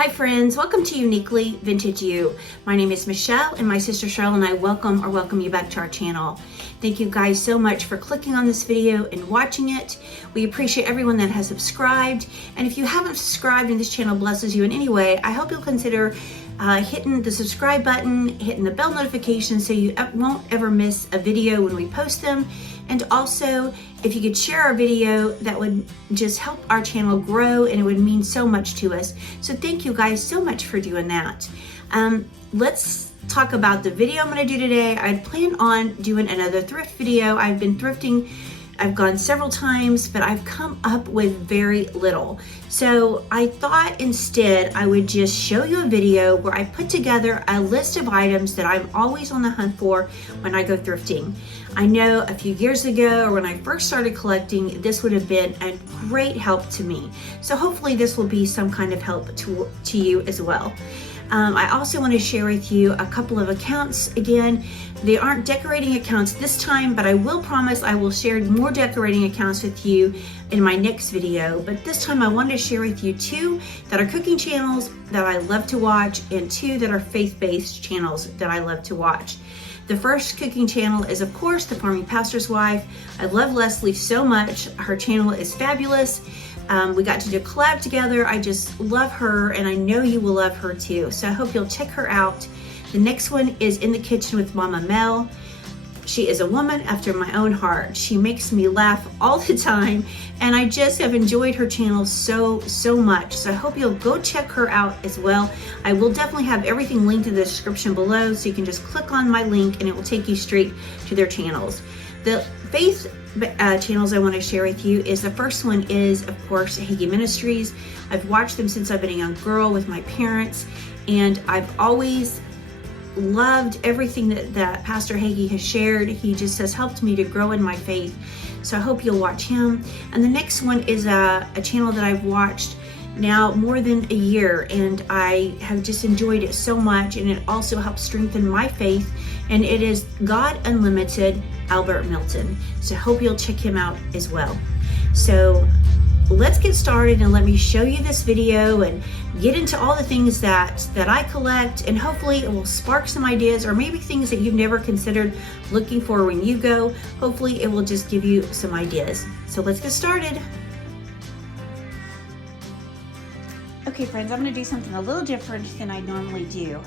Hi friends, welcome to YoUniquely Vintage You. My name is Michelle and my sister Cheryl and I welcome you back to our channel. Thank you guys so much for clicking on this video and watching it. We appreciate everyone that has subscribed. And if you haven't subscribed and this channel blesses you in any way, I hope you'll consider hitting the subscribe button, hitting the bell notification so you won't ever miss a video when we post them. And also, if you could share our video, that would just help our channel grow and it would mean so much to us. So thank you guys so much for doing that. Let's talk about the video I'm gonna do today. I plan on doing another thrift video. I've been thrifting. I've gone several times, but I've come up with very little. So I thought instead I would just show you a video where I put together a list of items that I'm always on the hunt for when I go thrifting. I know a few years ago, or when I first started collecting, this would have been a great help to me. So hopefully this will be some kind of help to you as well. I also want to share with you a couple of accounts. Again, they aren't decorating accounts this time, but I will promise I will share more decorating accounts with you in my next video. But this time I wanted to share with you two that are cooking channels that I love to watch and two that are faith-based channels that I love to watch. The first cooking channel is, of course, The Farming Pastor's Wife. I love Leslie so much. Her channel is fabulous. We got to do a collab together. I just love her, and I know you will love her too. So I hope you'll check her out. The next one is In the Kitchen with Mama Mel. She is a woman after my own heart. She makes me laugh all the time, and I just have enjoyed her channel so much. So I hope you'll go check her out as well. I will definitely have everything linked in the description below, so you can just click on my link and it will take you straight to their channels. The faith channels I want to share with you is, the first one is, of course, Hagee Ministries. I've watched them since I've been a young girl with my parents, and I've always loved everything that Pastor Hagee has shared. He just has helped me to grow in my faith. So I hope you'll watch him. And the next one is a channel that I've watched now more than a year, and I have just enjoyed it so much, and it also helps strengthen my faith, and it is God Unlimited, Albert Milton. So I hope you'll check him out as well. So let's get started and let me show you this video and get into all the things that I collect, and hopefully it will spark some ideas, or maybe things that you've never considered looking for when you go. Hopefully it will just give you some ideas. So let's get started. Okay friends, I'm gonna do something a little different than I normally do.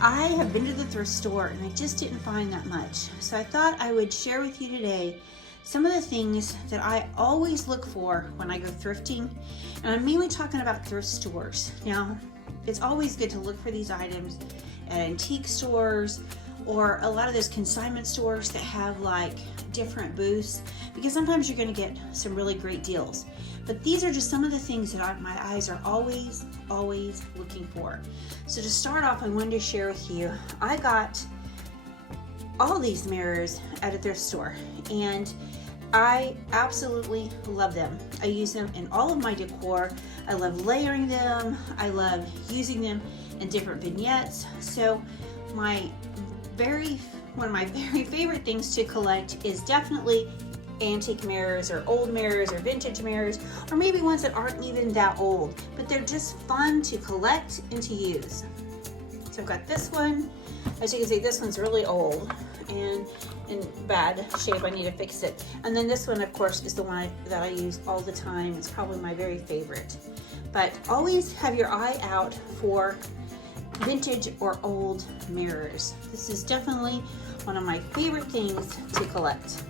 I have been to the thrift store and I just didn't find that much. So I thought I would share with you today some of the things that I always look for when I go thrifting. And I'm mainly talking about thrift stores. Now, it's always good to look for these items at antique stores or a lot of those consignment stores that have like different booths, because sometimes you're going to get some really great deals. But these are just some of the things that my eyes are always looking for. So to start off, I wanted to share with you, I got all these mirrors at a thrift store, and I absolutely love them. I use them in all of my decor. I love layering them. I love using them in different vignettes. So one of my very favorite things to collect is definitely antique mirrors, or old mirrors, or vintage mirrors, or maybe ones that aren't even that old, but they're just fun to collect and to use. So I've got this one. As you can see, this one's really old and in bad shape. I need to fix it. And then this one, of course, is the one that I use all the time. It's probably my very favorite. But always have your eye out for vintage or old mirrors. This is definitely one of my favorite things to collect.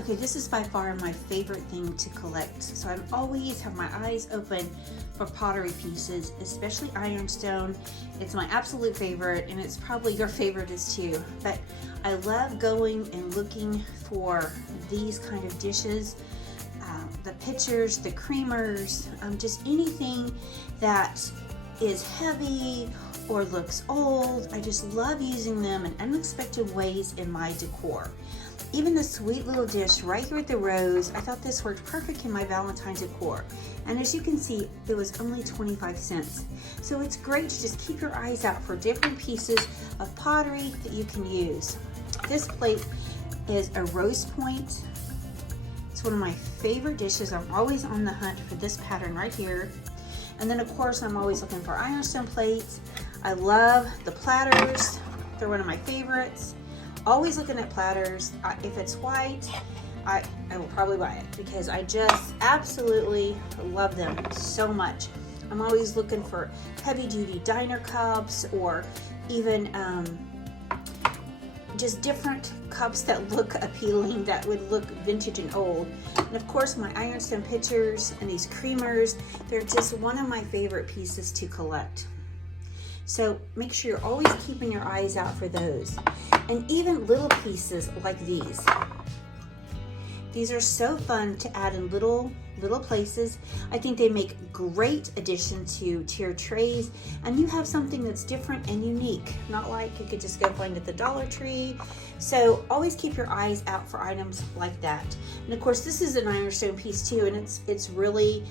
Okay, this is by far my favorite thing to collect. So I always have my eyes open for pottery pieces, especially ironstone. It's my absolute favorite, and it's probably your favorite as too. But I love going and looking for these kind of dishes, the pitchers, the creamers, just anything that is heavy or looks old. I just love using them in unexpected ways in my decor. Even the sweet little dish right here with the rose, I thought this worked perfect in my Valentine's decor. And as you can see, it was only 25 cents. So it's great to just keep your eyes out for different pieces of pottery that you can use. This plate is a rose point. It's It's one of my favorite dishes. I'm always on the hunt for this pattern right here. And then of course, I'm always looking for ironstone plates. I love the platters. They're one of my favorites. Always looking at platters. If it's white, I will probably buy it because I just absolutely love them so much. I'm always looking for heavy duty diner cups, or even just different cups that look appealing, that would look vintage and old. And of course my ironstone pitchers and these creamers, they're just one of my favorite pieces to collect. So make sure you're always keeping your eyes out for those. And even little pieces like these. These are so fun to add in little places. I think they make great addition to your trays, and you have something that's different and unique, not like you could just go find at the Dollar Tree. So always keep your eyes out for items like that. And of course, this is an ironstone piece too, and it's really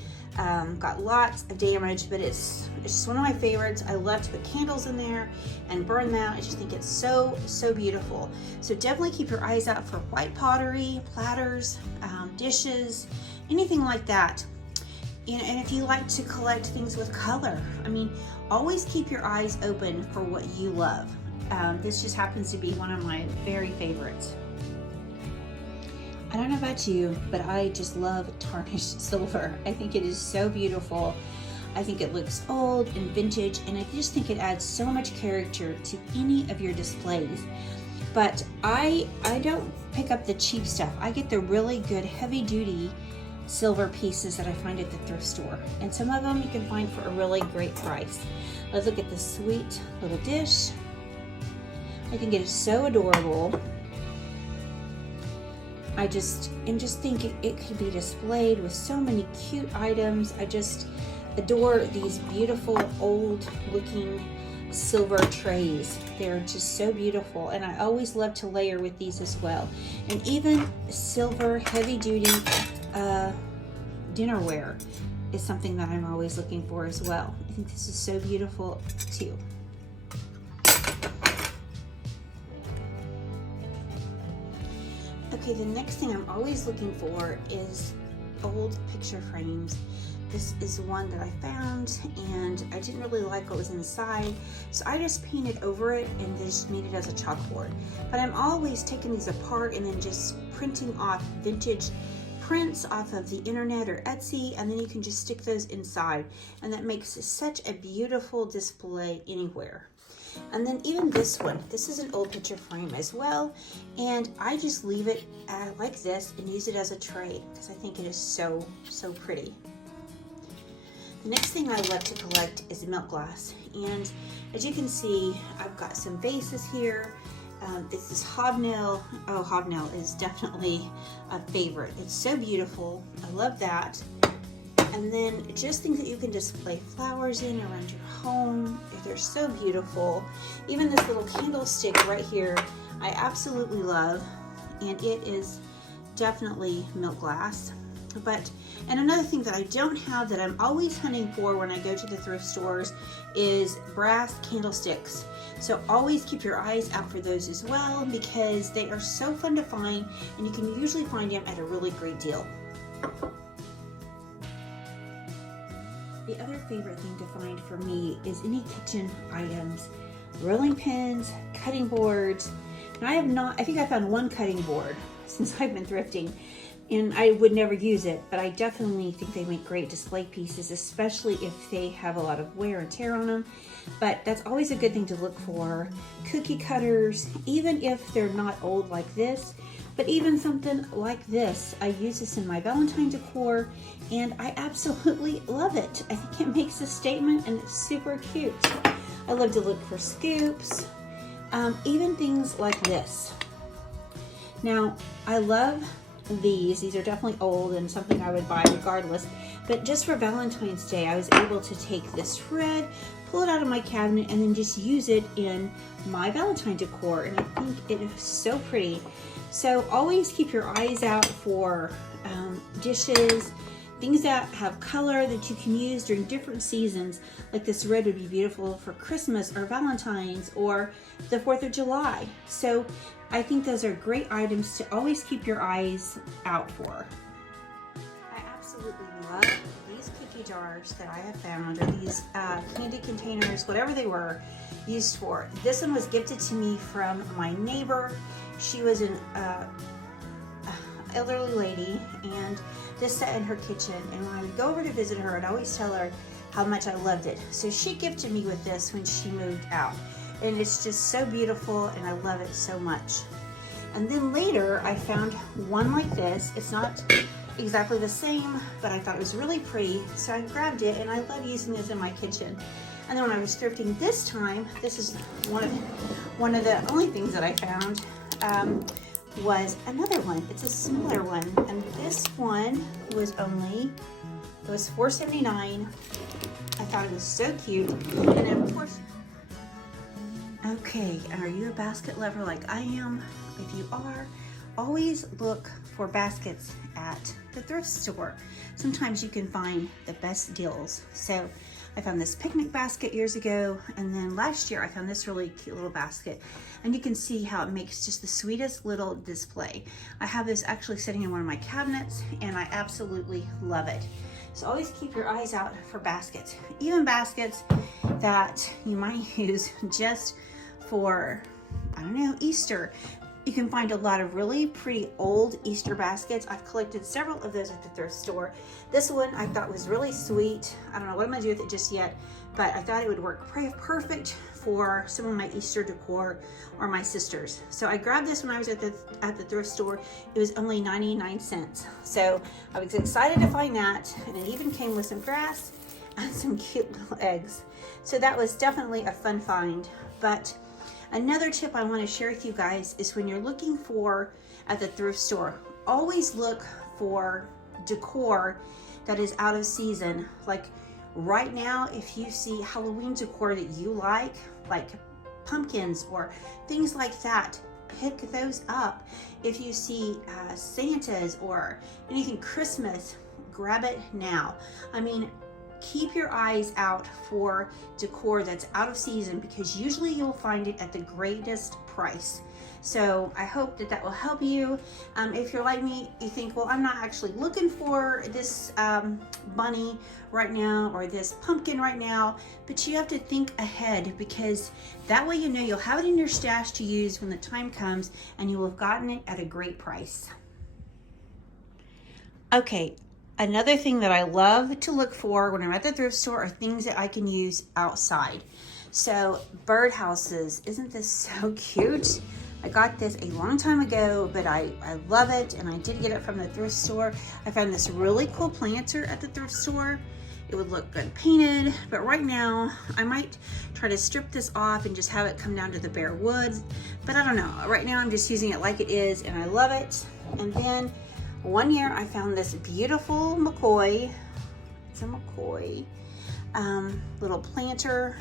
got lots of damage, but it's just one of my favorites. I love to put candles in there and burn them. I just think it's so beautiful. So definitely keep your eyes out for white pottery, platters, dishes, anything like that. And if you like to collect things with color, I mean, always keep your eyes open for what you love. This just happens to be one of my very favorites. I don't know about you, but I just love tarnished silver. I think it is so beautiful. I think it looks old and vintage, and I just think it adds so much character to any of your displays. But I don't pick up the cheap stuff. I get the really good heavy duty silver pieces that I find at the thrift store. And some of them you can find for a really great price. Let's look at this sweet little dish. I think it is so adorable. I just think it could be displayed with so many cute items. I just adore these beautiful old looking silver trays. They're just so beautiful, and I always love to layer with these as well. And even silver heavy duty dinnerware is something that I'm always looking for as well. I think this is so beautiful too. Okay, the next thing I'm always looking for is old picture frames. This is one that I found, and I didn't really like what was inside, so I just painted over it and just made it as a chalkboard. But I'm always taking these apart and then just printing off vintage prints off of the internet or Etsy, and then you can just stick those inside, and that makes such a beautiful display anywhere. And then even this one, this is an old picture frame as well, and I just leave it like this and use it as a tray because I think it is so pretty. The next thing I love to collect is milk glass, and as you can see, I've got some vases here. It's this hobnail. Oh, hobnail is definitely a favorite. It's so beautiful. I love that. And then just things that you can display flowers in around your home. They're so beautiful. Even this little candlestick right here, I absolutely love. And it is definitely milk glass. And another thing that I don't have that I'm always hunting for when I go to the thrift stores is brass candlesticks. So always keep your eyes out for those as well, because they are so fun to find, and you can usually find them at a really great deal. The other favorite thing to find for me is any kitchen items, rolling pins, cutting boards. And I think I found one cutting board since I've been thrifting, and I would never use it, but I definitely think they make great display pieces, especially if they have a lot of wear and tear on them. But that's always a good thing to look for. Cookie cutters, even if they're not old like this, but even something like this. I use this in my Valentine decor, and I absolutely love it. I think it makes a statement, and it's super cute. I love to look for scoops, even things like this. Now, I love these are definitely old and something I would buy regardless, but just for Valentine's Day I was able to take this thread, pull it out of my cabinet, and then just use it in my Valentine decor, and I think it is so pretty. So always keep your eyes out for dishes, things that have color that you can use during different seasons. Like this red would be beautiful for Christmas or Valentine's or the 4th of July. So I think those are great items to always keep your eyes out for. absolutely love these cookie jars that I have found, or these candy containers, whatever they were used for. This one was gifted to me from my neighbor. She was an elderly lady, and this sat in her kitchen, and when I would go over to visit her, I'd always tell her how much I loved it. So she gifted me with this when she moved out, and it's just so beautiful, and I love it so much. And then later I found one like this. It's not exactly the same, but I thought it was really pretty, so I grabbed it, and I love using this in my kitchen. And then when I was thrifting this time, this is one of the only things that I found was another one. It's a smaller one, and this one was $4.79. I thought it was so cute, and then of course. Okay, are you a basket lover like I am? If you are, always look for baskets at the thrift store. Sometimes you can find the best deals. So I found this picnic basket years ago, and then last year I found this really cute little basket, and you can see how it makes just the sweetest little display. I have this actually sitting in one of my cabinets, and I absolutely love it. So always keep your eyes out for baskets, even baskets that you might use just for, I don't know, Easter. You can find a lot of really pretty old Easter baskets. I've collected several of those at the thrift store. This one I thought was really sweet. I don't know what I'm gonna do with it just yet, but I thought it would work perfect for some of my Easter decor or my sister's. So I grabbed this when I was at the thrift store. It was only 99 cents. So I was excited to find that, and it even came with some grass and some cute little eggs. So that was definitely a fun find. But another tip I want to share with you guys is when you're looking for at the thrift store, always look for decor that is out of season. Like right now, if you see Halloween decor that you like pumpkins or things like that, pick those up. If you see Santas or anything Christmas, grab it now. I mean, keep your eyes out for decor that's out of season, because usually you'll find it at the greatest price. So I hope that that will help you. If you're like me, you think, well, I'm not actually looking for this bunny right now or this pumpkin right now, but you have to think ahead, because that way you know you'll have it in your stash to use when the time comes, and you will have gotten it at a great price. Okay. Another thing that I love to look for when I'm at the thrift store are things that I can use outside. So bird houses, isn't this so cute? I got this a long time ago, but I love it, and I did get it from the thrift store. I found this really cool planter at the thrift store. It would look good painted, but right now I might try to strip this off and just have it come down to the bare wood. But I don't know, right now I'm just using it like it is, and I love it. And then one year I found this beautiful McCoy, it's a McCoy little planter.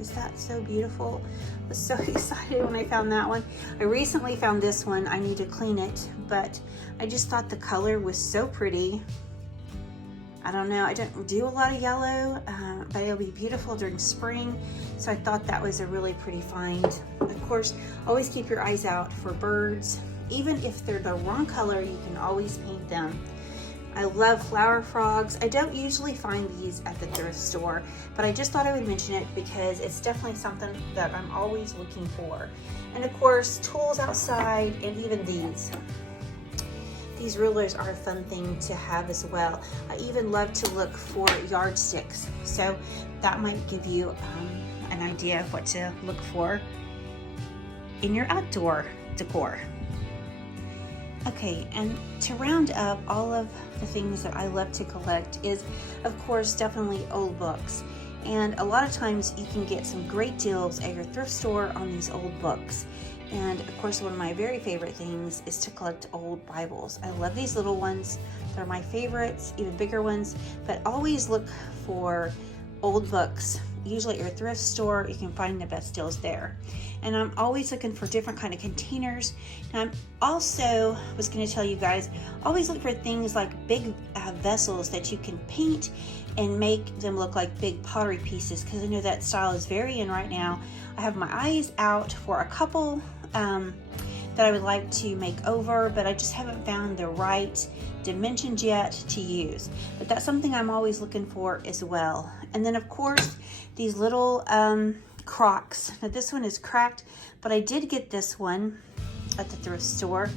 Is that so beautiful? I was so excited when I found that one. I recently found this one. I need to clean it, but I just thought the color was so pretty. I don't know, I don't do a lot of yellow, but it'll be beautiful during spring. So I thought that was a really pretty find. Of course, always keep your eyes out for birds. Even if they're the wrong color, you can always paint them. I love flower frogs. I don't usually find these at the thrift store, but I just thought I would mention it because it's definitely something that I'm always looking for. And of course, tools outside, and even these. These rulers are a fun thing to have as well. I even love to look for yardsticks. So that might give you an idea of what to look for in your outdoor decor. Okay, and to round up all of the things that I love to collect is, of course, definitely old books. And a lot of times you can get some great deals at your thrift store on these old books. And of course, one of my very favorite things is to collect old Bibles. I love these little ones. They're my favorites, even bigger ones, but always look for old books. Usually at your thrift store, you can find the best deals there. And I'm always looking for different kind of containers. And I'm also was going to tell you guys, always look for things like big vessels that you can paint and make them look like big pottery pieces, because I know that style is very in right now. I have my eyes out for a couple that I would like to make over, but I just haven't found the right dimensions yet to use. But that's something I'm always looking for as well. And then of course, these little Crocs. Now this one is cracked, but I did get this one at the thrift store.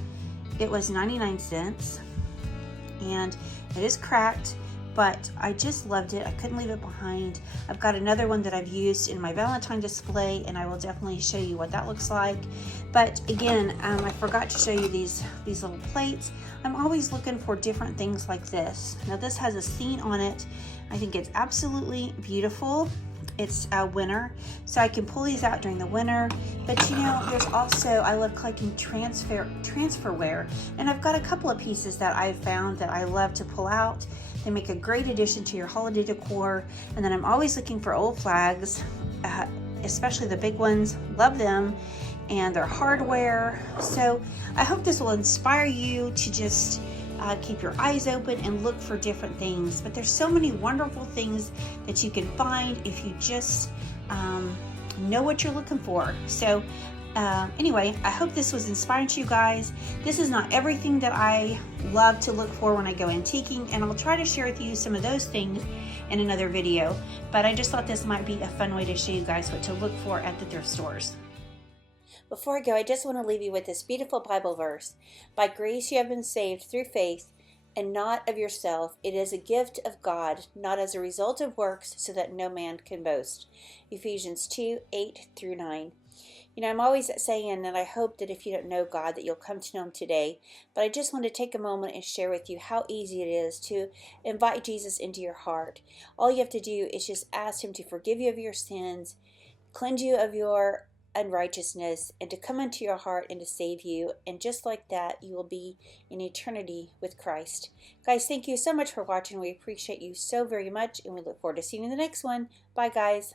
It was 99 cents and it is cracked, but I just loved it. I couldn't leave it behind. I've got another one that I've used in my Valentine display, and I will definitely show you what that looks like. But again, I forgot to show you these little plates. I'm always looking for different things like this. Now this has a scene on it. I think it's absolutely beautiful. It's winter, so I can pull these out during the winter. But you know, there's also, I love collecting transferware, and I've got a couple of pieces that I've found that I love to pull out. They make a great addition to your holiday decor. And then I'm always looking for old flags, especially the big ones. Love them, and they're hardware. So I hope this will inspire you to just keep your eyes open and look for different things. But there's so many wonderful things that you can find if you just know what you're looking for. So anyway, I hope this was inspiring to you guys. This is not everything that I love to look for when I go antiquing, and I'll try to share with you some of those things in another video. But I just thought this might be a fun way to show you guys what to look for at the thrift stores. Before I go, I just want to leave you with this beautiful Bible verse. By grace you have been saved through faith, and not of yourself. It is a gift of God, not as a result of works, so that no man can boast. Ephesians 2:8-9. You know, I'm always saying, and I hope that if you don't know God, that you'll come to know Him today. But I just want to take a moment and share with you how easy it is to invite Jesus into your heart. All you have to do is just ask Him to forgive you of your sins, cleanse you of your unrighteousness, and to come into your heart and to save you. And just like that, you will be in eternity with Christ. Guys, thank you so much for watching. We appreciate you so very much, and we look forward to seeing you in the next one. Bye, guys.